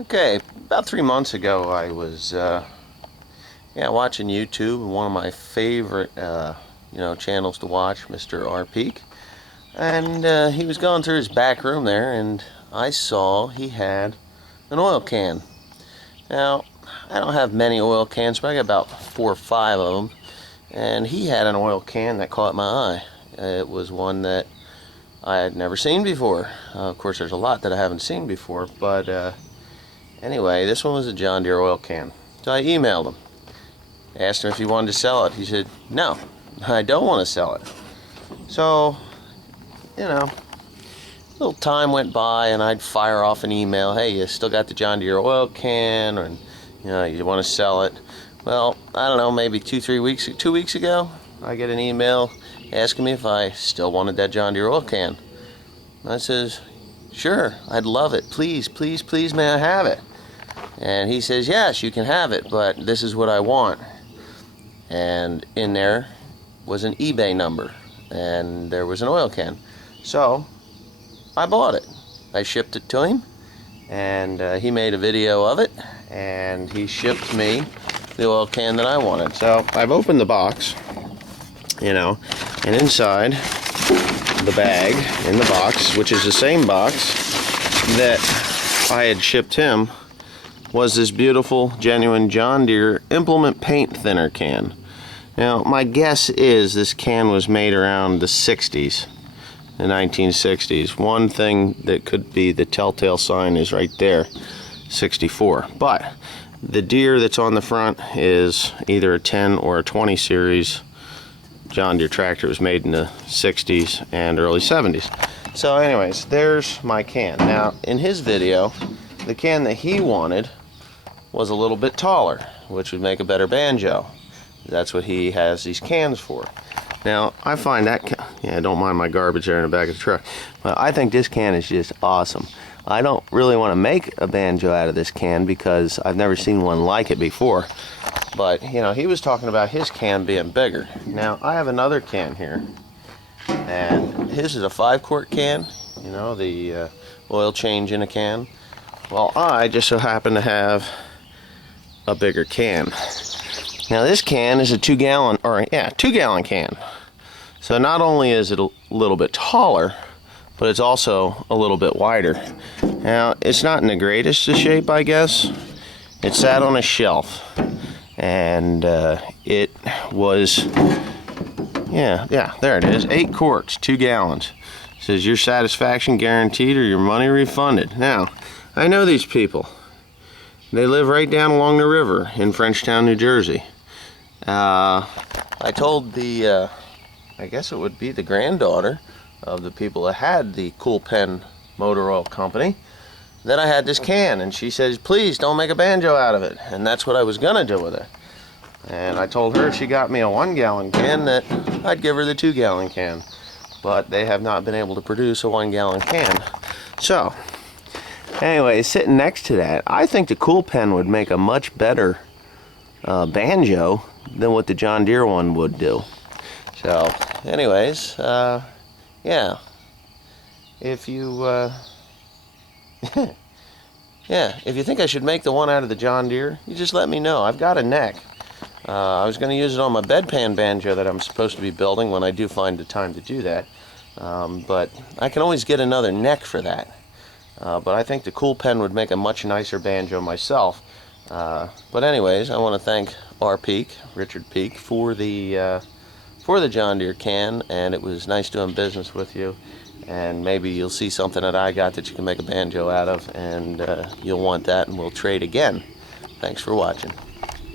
Okay, about 3 months ago I was watching YouTube, and one of my favorite channels to watch, Mr. rpeek, and he was going through his back room there, and I saw he had an oil can. Now, I don't have many oil cans, but I got about 4 or 5 of them, and he had an oil can that caught my eye. It was one that I had never seen before. Of course, there's a lot that I haven't seen before, but anyway, this one was a John Deere oil can. So I emailed him, asked him if he wanted to sell it. He said, no, I don't want to sell it. So, a little time went by, and I'd fire off an email, hey, you still got the John Deere oil can, or you want to sell it. Well, I don't know, maybe 2 weeks ago, I get an email asking me if I still wanted that John Deere oil can. I says, sure, I'd love it. Please, please, please, may I have it? And he says, yes, you can have it, but this is what I want. And in there was an eBay number, and there was an oil can. So I bought it. I shipped it to him, and he made a video of it, and he shipped me the oil can that I wanted. So I've opened the box, and inside the bag, in the box, which is the same box that I had shipped him, was this beautiful, genuine John Deere implement paint thinner can. Now, my guess is this can was made around the 60s, the 1960s. One thing that could be the telltale sign is right there, 64. But the Deere that's on the front is either a 10 or a 20 series John Deere tractor. It was made in the 60s and early 70s. So anyways, there's my can. Now, in his video, the can that he wanted was a little bit taller, which would make a better banjo. That's what he has these cans for. Now, I find that, don't mind my garbage there in the back of the truck, but I think this can is just awesome. I don't really want to make a banjo out of this can because I've never seen one like it before. But, he was talking about his can being bigger. Now, I have another can here, and his is a 5-quart can, the oil change in a can. Well, I just so happen to have a bigger can. Now, this can is a 2-gallon can. So not only is it a little bit taller, but it's also a little bit wider. Now, it's not in the greatest of shape, I guess. It sat on a shelf, and it was, there it is, 8 quarts, 2 gallons. It says your satisfaction guaranteed or your money refunded. Now, I know these people. They live right down along the river in Frenchtown, New Jersey. I told the, I guess it would be the granddaughter of the people that had the Cool Pen Motor Oil Company, that I had this can, and she says, please don't make a banjo out of it. And that's what I was gonna do with it. And I told her if she got me a 1-gallon can that I'd give her the 2-gallon can. But they have not been able to produce a 1-gallon can. So, anyway, sitting next to that, I think the Cool Pen would make a much better banjo than what the John Deere one would do. So, anyways, if you if you think I should make the one out of the John Deere, you just let me know. I've got a neck. I was going to use it on my bedpan banjo that I'm supposed to be building when I do find the time to do that. But I can always get another neck for that. But I think the Cool Pen would make a much nicer banjo myself. But anyways, I want to thank Richard Peek, for the John Deere can, and it was nice doing business with you. And maybe you'll see something that I got that you can make a banjo out of, and you'll want that, and we'll trade again. Thanks for watching.